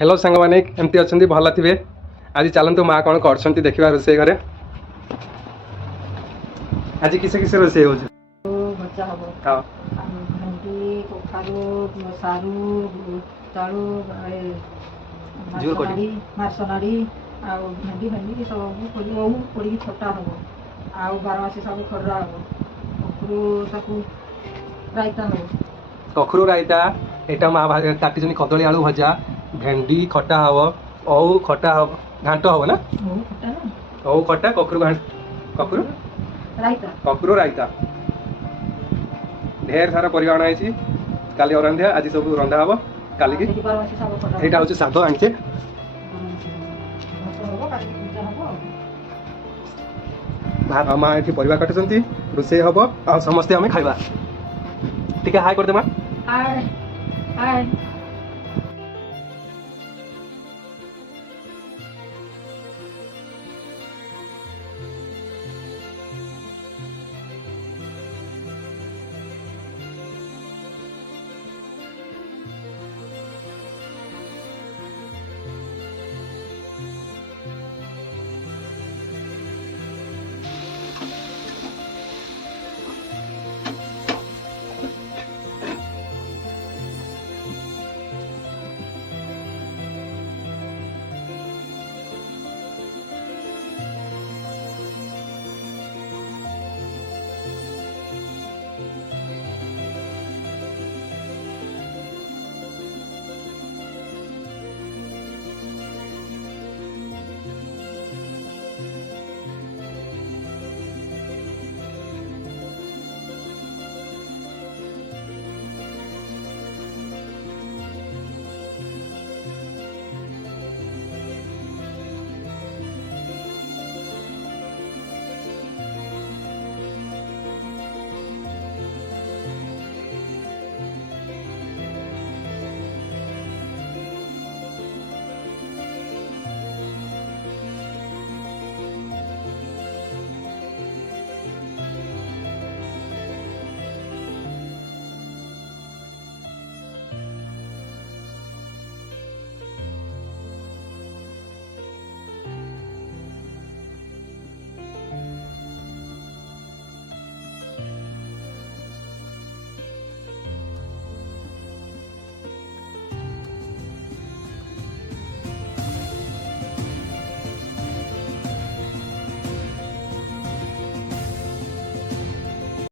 Hello सांग मैंने एमती अच्छा भल थे। आज चलतु माँ कौन कर देखा रोसे घरे। आज किसे किसे रोसे हो भजा हम भेंडी कखारू सारू चालू मार्सलाड़ी भेंडी भेंडी सब पड़ी खटा हम आउ बारमासी सब खरा हम रायता हम कखरू रायता यहाँ माँ काटी कदली आलू भजा भेंडी खटा हम औ खटा हम घाट हम ना औ खटा कखरू कखरू कखरू रायता ढेर सारा परिवा अणाई काली रंधा आज सब रंधा हम काली की यहाँ हूँ साध आनिचे माँ ये परिवा काटुंट रोसे हम समस्ते आम खाइबा टिके हाय करदे माँ।